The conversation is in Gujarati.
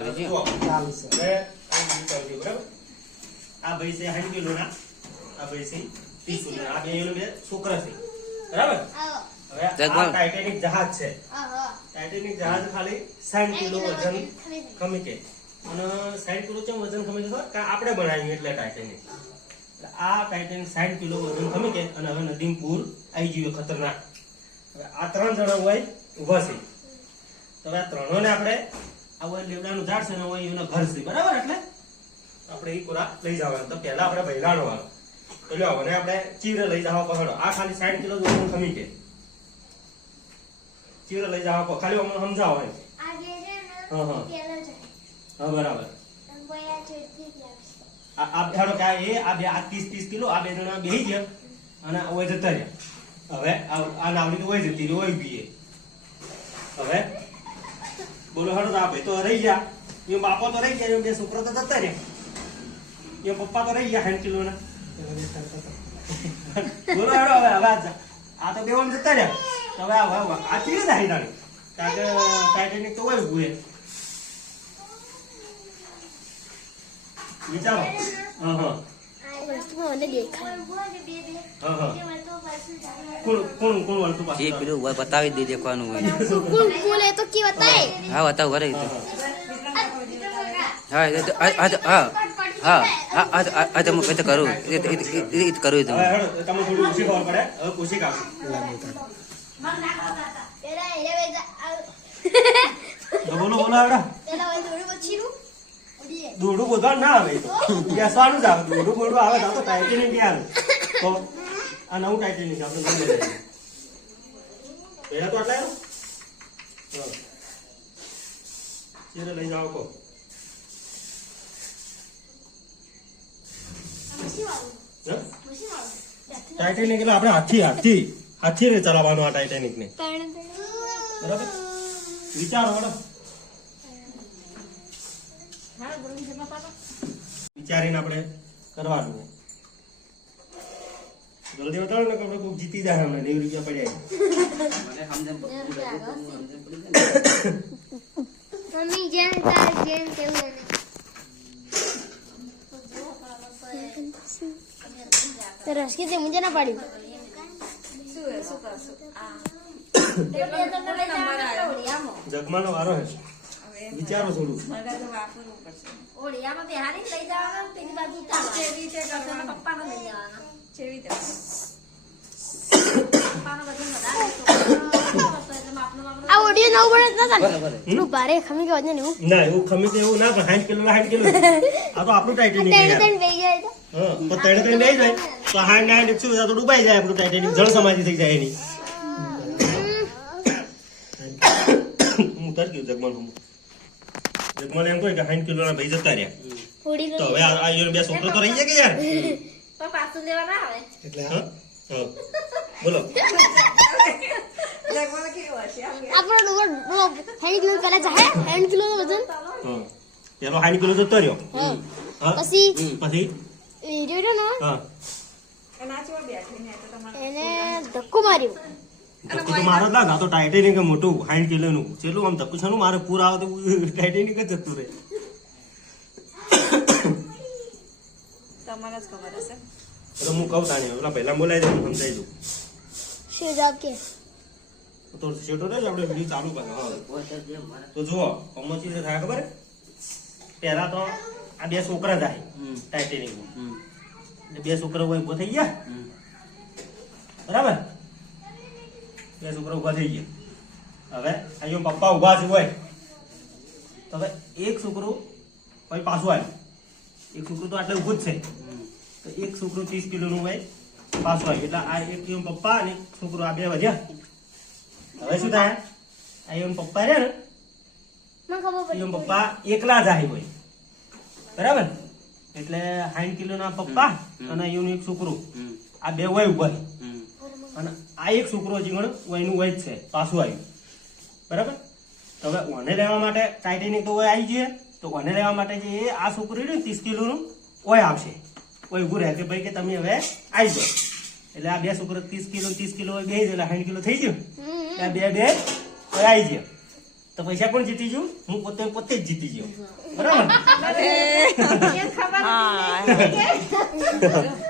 આ ભાઈ છે 60 કિલો ના, આ ભાઈ છે 30 કિલો ના, આ બે છોકરા છે બરાબર. હવે આ ટાઇટેનિક જહાજ છે. ટાઇટેનિક જહાજ ખાલી 60 કિલો વજન ખમી કે, અને 60 કિલો કેમ વજન ખમી કે આપણે બનાવ્યું એટલે ટાઇટેનિક. આ ટાઇટેનિક 60 કિલો વજન ખમી કે, અને હવે નદીમાં પૂર આવી ગયું ખતરનાક. હવે આ 3 જણા હોય ઉભા છે, તો હવે આ ત્રણોને આપણે આ હોય લેવડાનું ઝાડ છે ને હોય એના ઘર છે બરાબર. એટલે આપણે એ પૂરા લઈ જવાના. તો પહેલા આપણે ભૈલાનો વાળો તો લ્યો, હવે આપણે ચીવરે લઈ જવા પહોંચો. આ ખાલી 60 કિલો વજન ખમી કે ચીવરે લઈ જવા પહોંચો. ખાલી અમને સમજાવો. હા બરાબર. આ બેડો કે આ બે આ 30 કિલો આ બે જણા બેહી ગયા અને ઓય જતા રહ્યા. હવે આ નાવડી તો ઓય જતી રહી, ઓય બીએ. હવે બોલો હેડો, આ ભાઈ તો રહી ગયા, એ બાપો તો રહી ગયા, બે છોકરા તો જતા રહ્યા, એ પપ્પા તો રહી ગયા 60 કિલો ના. બોલો હેડો હવે આ તો બે ઓમ જતા રહ્યા. હવે આ ચીજ આવી નાની કારણ કે ટાઇટેનિક તો હોય ઉભું. વિચારો. હા હા કોણ વળતું પાછું જે પેલું બતાવી દે દેખવાનું હોય. कौन है तो की बताए હા બતાવ કરે તો હા હા હા હા તમે કઈ તો કરું એ કરું તમે. હવે હેડો તમે થોડું ઓછી ખબર પડે. હવે કોશિક આવશે. બોલો બોલો હેડો. દોડું બોધવા ના આવે, બેસવાનું જ આવે. દોડું બોડું આવે તો ટાઇટેનિક આવે. તો આ નવું ટાઇટેનિક આપણે ગમે તે પહેલા તો આટલા ચીરે લઈ જાઓ કો. ટાઇટેનિક એટલે આપણે હાથી રે ચલાવવાનું આ ટાઇટેનિક ને બરાબર. વિચારો હેડો. વિચારીને આપણે કરવાનું. જલ્દી બતાવો ને કે આપણે કોક જીતી જાય. અમને 90 રૂપિયા પડ્યા. मम्मी जैन तार जैन केवू ने तो रस के मुझे ना पड़ी જગમાનો વારો હે. વિચારો થોડું. ઓડિયામાં બિહારી લઈ જવાના, તેની બાજુ કેવી રીતે કરવાના, પપ્પાને લઈ જવાના, કેવી રીતે પપ્પાનો બધું વધારે એટલે માપનું आ ऑडियो नव बने ना બરાબર नु बारे खमी के वजन नु ના એવું ખમી તો એવું ના પણ 60 કિલો 60 કિલો આ તો આપણું ટાઇટેનિક છે યાર. टेंशन पे गया तो હા તો તણે તણે લઈ જાય તો 60 ને 60 તો ડૂબાઈ જાય આપણું ટાઇટેનિક. જળ સમાધિ થઈ જાય એની. હું તર ગયો જગમાન. એમ કોઈ કે 60 કિલો ના ભાઈ જતા રહ્યા. थोड़ी તો હવે આ યો બે છોકરો તો રહી ગયા કે યાર. પણ પાછું લેવા ના આવે. એટલે હા હા બોલો. જગવાના કેવું હશે આમ अपन वो 100 किलो पहले जाए 100 किलो वजन હા પેલો 60 કિલો જતો રહ્યો. हां હા પછી પછી वीडियो ना હા એના જેવા બેઠી ને તો તમારે એને ધક્કો માર્યો ધક્કો તો મારો જ ના તો ટાઇટેનિક મોટું 60 કિલો નું ચેલું આમ ધક્કો છાનું મારે પૂર આવે તો ટાઇટેનિક જ જતું રહે. તમારે જ ખબર હશે. તો હું કહું તાને ઓલા પહેલા બોલાય દે હું સમજાઈ દઉં. શું જવાબ કે તો શેટો ને આપણે વિડિયો ચાલુ કરો. હા તો જુઓ કમોચી થાય ખબર પહેલા તો આ બે છોકરા જાય ટાઇટેનિક એટલે બે છોકરા હોય ઉભો થઈ ગયા બરાબર. બે છોકરા ઉભા થઈ ગયા. હવે અહીંયા પપ્પા ઉભા છે હોય તો હવે એક છોકરો પછી પાછું આવ્યું. એક છોકરો તો આટલે ઉભું જ છે તો એક છોકરો 30 કિલો નું હોય પાછું આવ્યું એટલે આ એક પપ્પા અને એક છોકરો આ બે વધ્યા. હવે શું થાય આ પપ્પા રહ્યા ને મને ખબર પડી પપ્પા એકલા જાય હોય બરાબર. એટલે 60 કિલો ના પપ્પા અને એનું એક છોકરો આ બે હોય ઉભા અને આ એક છોકરો હજી ગણ વયનું વય જ છે પાછું આવ્યું બરાબર. તો હવે ઓને લેવા માટે ટાઇટેનિક તો હોય આવી જઈએ તો ઓને લેવા માટે જે આ છોકરું રહ્યું 30 કિલો નું ઓય આવશે ઓય ઉભું રહે કે ભાઈ કે તમે હવે આવી જાઓ. એટલે આ બે છોકરો 30 કિલો બે એટલે 60 કિલો થઈ ગયું. બે બે ઓય આવી ગયા. તો તો પૈસા કોણ જીતી ગયું? હું પોતે જ જીતી ગયો. બરાબર ને? એ ખબર નથી.